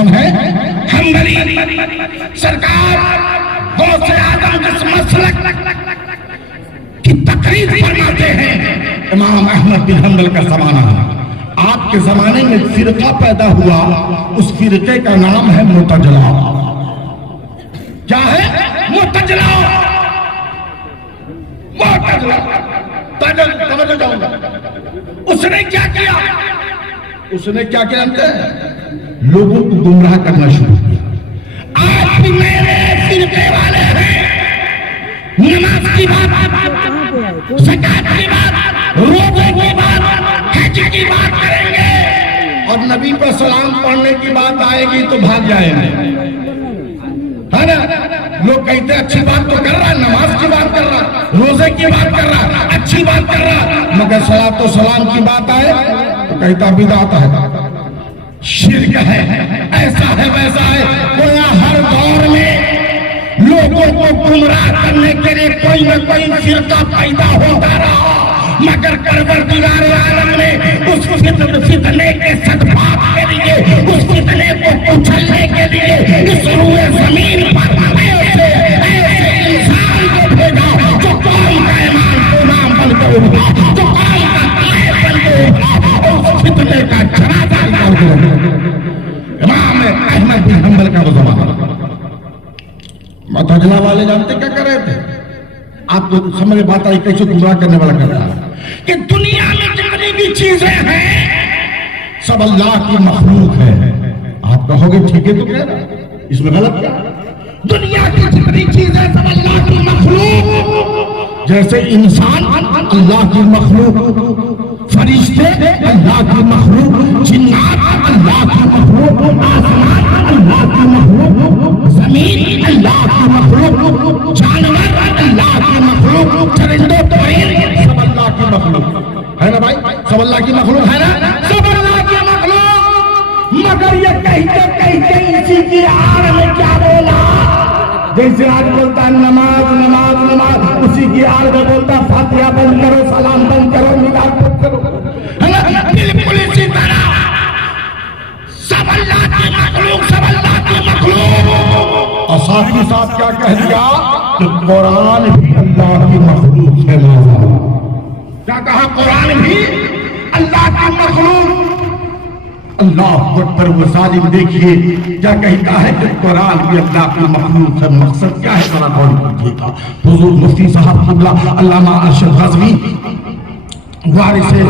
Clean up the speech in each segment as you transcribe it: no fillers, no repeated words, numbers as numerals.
कौन है? हम्बली। सरकार गौसे आदम जिस मसलक की तकरीर फरमाते हैं, इमाम अहमद बिन हम्बल का जमाना है। आपके जमाने में फिरका पैदा हुआ, उस फिरके का नाम है मुतज़िला। क्या है? मुतज़िला। उसने क्या किया? उसने क्या किया जानते हैं? लोगों को गुमराह करना शुरू किया। आज भी मेरे फिरके वाले हैं, नमाज की बात, ज़कात की बात, रोज़े की बात, हज की बात करेंगे, और नबी पर सलाम पढ़ने की बात आएगी तो भाग जाएंगे, है ना? लोग कहते हैं अच्छी बात तो कर रहा है, नमाज की बात कर रहा, रोजे की बात कर रहा, अच्छी बात कर रहा, मगर सलात तो सलाम की बात आए तो कहता बिदअत है, शिर्क है, ऐसा है वैसा है। गोया हर दौर में लोगों को गुमराह करने के लिए कोई न कोई फिरका पैदा होता रहा, मगर परवरदिगार आलम ने उस फितने के सदबाब के लिए, उस फितने को कुचलने के लिए इस रूए जमीन पर ऐसे इंसान को भेजा जो कौम का ईमान को नाम बन के उठा, जो कौम का कायल बन के उठा, और उस फितने का जनाजा निकाल दो। इमाम अहमद बिन हम्बल का वो जमाना। मुतज़िला वाले जानते क्या कर रहे थे? आपको समझ में बात आई कैसे गुमराह करने वाला करता है कि दुनिया में जितनी भी चीजें हैं सब अल्लाह की मखलूक है। आप कहोगे ठीक है तो कह रहा, इसमें गलत क्या? दुनिया की जितनी चीजें सब अल्लाह की मखलूक, जैसे इंसान अल्लाह की मखलूक, फरिश्ते अल्लाह की मखलूक, जिन्नात अल्लाह की मखलूक, आसमान अल्लाह की मखलूक, जमीन अल्लाह की मखलूक, जानवर अल्लाह की मखलूक, चरिंदे परिंदे सब अल्लाह की मखलूक है ना भाई? सब अल्लाह की मखलूक है ना? सब अल्लाह की मखलूक। मगर ये कहते कहते इसी की आड़ में क्या बोला? जैसे आज बोलता है नमाज नमाज नमाज, उसी की आड़ में बोलता फातिहा बंद करो, सलाम बंद करो, निकाह बंद करो, है ना? बिल्कुल इसी तरह सब अल्लाह की मखलूक, सब अल्लाह की मखलूक। और साथ ही साथ क्या कह दिया कि कुरान भी अल्लाह की मखलूक है। क्या कहा? कुरान भी अल्लाह की मखलूक। अल्लाह अकबर। वो जालिम देखिए क्या कहता है कि कुरान भी अल्लाह की मखलूक है। मकसद क्या है जरा गौर कीजिएगा। हुजूर मुफ्ती साहब क़िबला अल्लामा अरशद ग़ज़वी वारिसे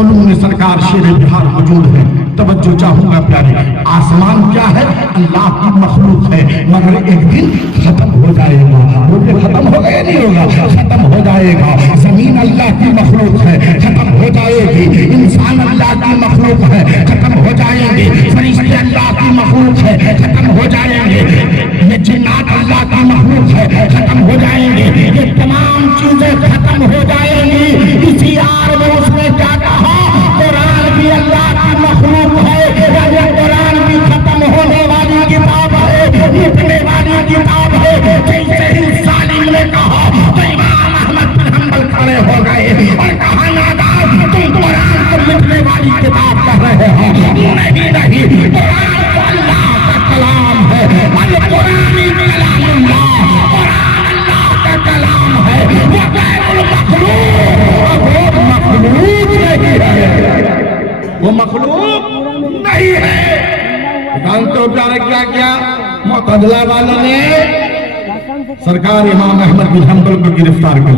उलूम सरकार शेर बिहार मौजूद है, तवज्जो चाहूंगा प्यारे। आसमान क्या है? अल्लाह की मखलूक है, मगर एक दिन खत्म हो जाएगा। बोलिए खत्म होगा या नहीं होगा? खत्म हो जाएगा। जमीन अल्लाह की मखलूक है, खत्म हो जाएगी। इंसान अल्लाह की मखलूक है, खत्म हो जाएंगे। फरिश्ते अल्लाह की मखलूक है, खत्म हो जाएंगे। ये जिन्नात अल्लाह की मखलूक है, खत्म हो जाएंगे। ये तमाम चीजें खत्म हो जाएंगी। इसी आड़ में उसने क्या कहा? कुरान भी अल्लाह की मखलूक है, ये कुरान भी खत्म होने वाली किताब है, मिटने वाली किताब है। जैसे ही सालिम ने कहा तो इमाम अहमद बिन हम्बल खड़े हो गए और कहा नादान, तुम कुरान को मिटने वाली किताब कह रहे हो। नहीं, कुरान तो अल्लाह का कलाम है। अल कुरानी कलामुल्लाह, कुरान अल्लाह का कलाम है। वो गैरुल मखलूक नहीं है, वो मखलूक नहीं है। जानते हो प्यारे क्या क्या? मुतज़िला वालों ने सरकार इमाम अहमद बिन हम्बल को गिरफ्तार कर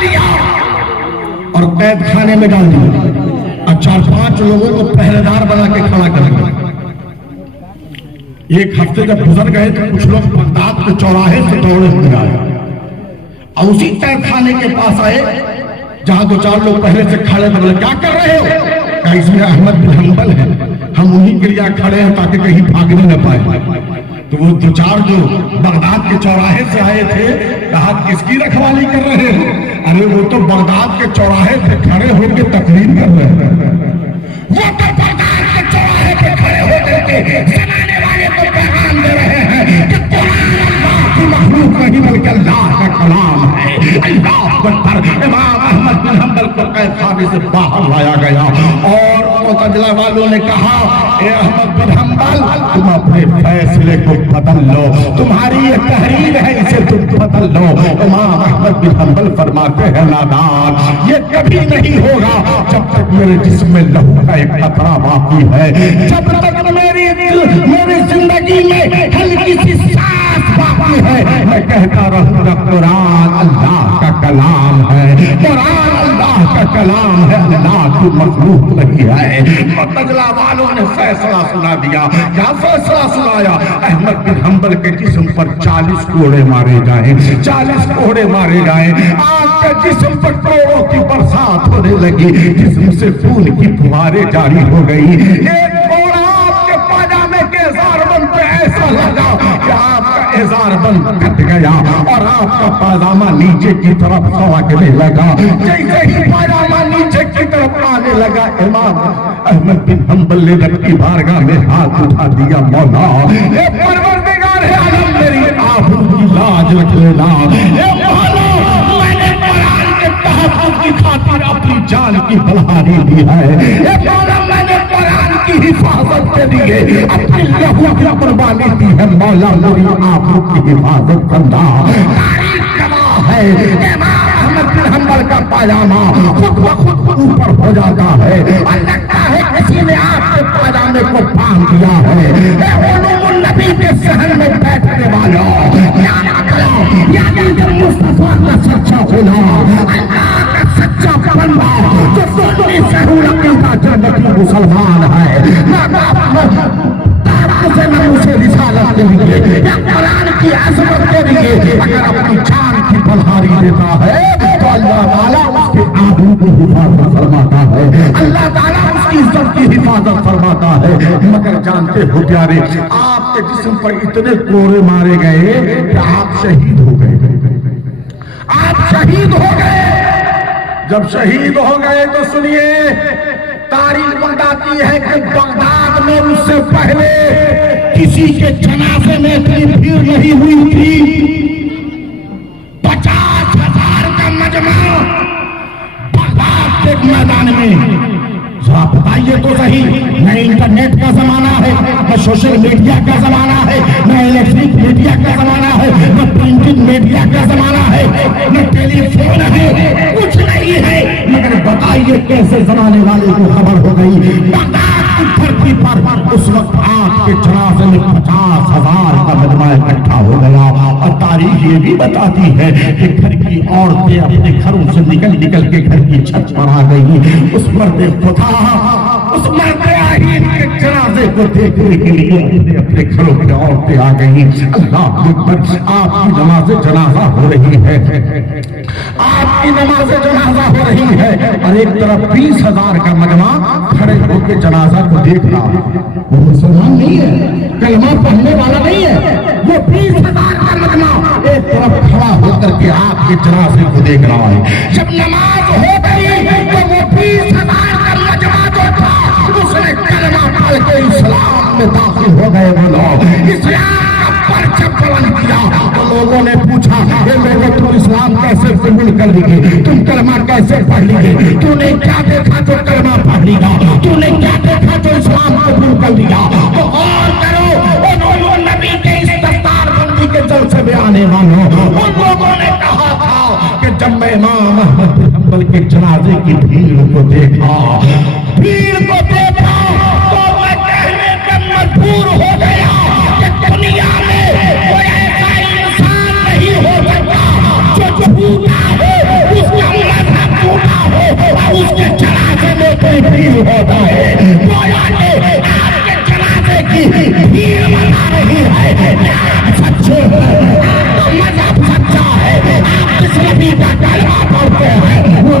लिया और कैद खाने में डाल दिया और 4-5 लोगों को पहरेदार बना के खड़ा कर दिया। एक हफ्ते जब गुजर गए तो कुछ लोग बगदाद के चौराहे से दौड़े हुए आए और उसी कैद खाने के पास आए जहां 2-4 लोग पहले से खड़े थे। बोले क्या कर रहे हो? क्या इसमें अहमद बिन हम्बल है, हम उन्हीं के लिए खड़े हैं ताकि कहीं भागने न पाए। तो वो 2-4 जो बगदाद के चौराहे से आए थे कहा किसकी रखवाली कर रहे हो? अरे वो तो बगदाद के चौराहे पे खड़े होकर तकरीर कर रहे हैं। वो तो बगदाद के चौराहे पे खड़े होकर के जमाने वाले को पैगाम दे रहे हैं कि कुरान अल्लाह की मखलूक नहीं بلکہ اللہ کا کلام ہے۔ اللہ اکبر۔ امام احمد بن حنبل کو قید خانے سے باہر لایا گیا اور معتزلہ والوں نے کہا اے احمد بن حنبل تم اپنے فیصلے کو بدل لو، تمہاری یہ تحریر ہے اسے تم بدل لو۔ امام احمد بن حنبل فرماتے ہیں نادان، یہ کبھی نہیں ہوگا جب تک میرے جسم میں لہو کا ایک قطرہ باقی ہے، جب تک میری زندگی میں ہلکی سی سانس باقی ہے، میں کہتا رہوں گا قرآن اللہ کا کلام ہے، قرآن اللہ کا کلام ہے، اللہ کی مخلوق نہیں ہے۔ معتزلہ والوں نے فیصلہ سنا دیا۔ کیا فیصلہ سنایا؟ احمد بن حنبل کے جسم پر 40 کوڑے مارے جائیں، 40 کوڑے مارے جائیں۔ آپ کے جسم پر کوڑوں کی برسات ہونے لگی، جسم سے خون کی فواریں جاری ہو گئی۔ ایک کوڑا آپ کے پاجامے کے اظہار بند پہ ایسا لگا کہ آپ کا اظہار بند کٹ گیا اور آپ کا پاجامہ نیچے کی طرف سڑکنے لگا۔ جیسے ہی پاجامہ نیچے کی طرف آنے لگا، امام احمد بن حنبل نے رب کی بارگاہ میں ہاتھ اٹھا دیا، مولا اے پروردگار عالم میری آبرو کی لاج رکھ لینا، اے مولا میں نے قرآن کے تحفظ کی خاطر اپنی جان کی بلہاری دی ہے، اے مولا میں نے قرآن کی حفاظت کے لیے اپنی لہو کی قربانی دی ہے، مولا میری آبرو کی حفاظت کرنا۔ تاریخ گواہ ہے امام احمد بن حنبل کا پاجامہ خود بخود اوپر ہو جاتا ہے اور لگتا ہے کسی نے آپ کے پاجامے کو باندھ دیا ہے۔ اے علوم النبی کے صحن میں بیٹھنے والوں، یاد کرو یعنی جب مصطفیٰ کا سچا ہونا، اللہ کا سچا بندہ جو سنی سہول عقیدہ جنتی مسلمان ہے، سے میں اسے رسالت کے لیے یا قرآن کی عظمت کے لیے اگر اپنی جان کی بلہاری دیتا ہے تو اللہ تعالیٰ اس کے آبرو کی حفاظت فرماتا ہے، اللہ تعالیٰ اس کی عزت کی حفاظت فرماتا ہے۔ مگر جانتے ہو پیارے، آپ کے جسم پر اتنے کوڑے مارے گئے کہ آپ شہید ہو گئے، آپ شہید ہو گئے۔ جب شہید ہو گئے تو سنیے، تاریخ بتاتی ہے کہ بغداد میں اس سے پہلے کسی کے جنازے میں اتنی بھیڑ نہیں ہوئی تھی۔ 50,000 کا مجمع بغداد کے میدان میں۔ ذرا بتائیے تو صحیح، نہ انٹرنیٹ کا زمانہ ہے، نہ سوشل میڈیا کا زمانہ ہے، نہ الیکٹرک میڈیا کا زمانہ ہے، نہ پرنٹنگ میڈیا کا زمانہ ہے، نہ ٹیلی فون ہے، کچھ نہیں ہے۔ مگر بتائیے کیسے زمانے والے کو خبر ہو گئی؟ بغداد کی دھرتی پر اس وقت آپ کے جنازے میں 50,000 کا مجمع اکٹھا ہو گیا۔ اور تاریخ یہ بھی بتاتی ہے کہ گھر کی عورتیں اپنے گھروں سے نکل کے گھر کی چھت پر آ گئی۔ اس مرد خدا، اس مرد آئین کے جنازے کو دیکھنے کے لیے اپنے گھروں کی عورتیں آ گئی۔ اللہ اکبر۔ آپ کی نماز جنازہ ہو رہی ہے، آپ کی نماز جنازہ ہو رہی ہے اور ایک طرف 20,000 کا مجمع کھڑے ہو کے جنازہ کو دیکھ رہا ہے۔ وہ مسلمان نہیں ہے، کلمہ پڑھنے والا نہیں ہے، وہ 20,000 کا مجمع ایک طرف کھڑا ہو کر کے آپ کے جنازے کو دیکھ رہا ہے۔ جب نماز ہو گئی تو وہ 20,000 کا مجمع جو تھا اس نے کلمہ پڑھ کے اسلام میں داخل ہو گئے۔ وہ لوگ اسلام کا پرچم بلند کیا تو لوگوں نے پوچھا اے لوگوں تم اسلام کیسے قبول کر لیے، تم کلمہ کیسے پڑھ لیے، تو نے کیا دیکھا جو کلمہ پڑھ لیا، تو نے کیا دیکھا جو اسلام قبول کر لیا؟ تو غور کرو انہوں نبی کے اس دستار بندی کے جلسے میں آنے والوں، ان لوگوں نے کہا تھا کہ جب میں امام احمد بن حنبل کے جنازے کی بھیڑ کو دیکھا تو میں کہنے پر مجبور ہو گیا کہ دنیا میں کوئی ایسا انسان نہیں ہو سکتا جو جھوٹا ہو، اس کا مذہب جھوٹا ہو اور اس کے جنازے میں کوئی بھیڑ ہوتا ہے۔ گویا کہ آپ کے جنازے کی بھیڑ بتا رہی ہے آپ سچے ہیں، آپ کا مذہب سچا ہے، آپ اس نبی کا کلمہ پڑھتے ہیں، وہ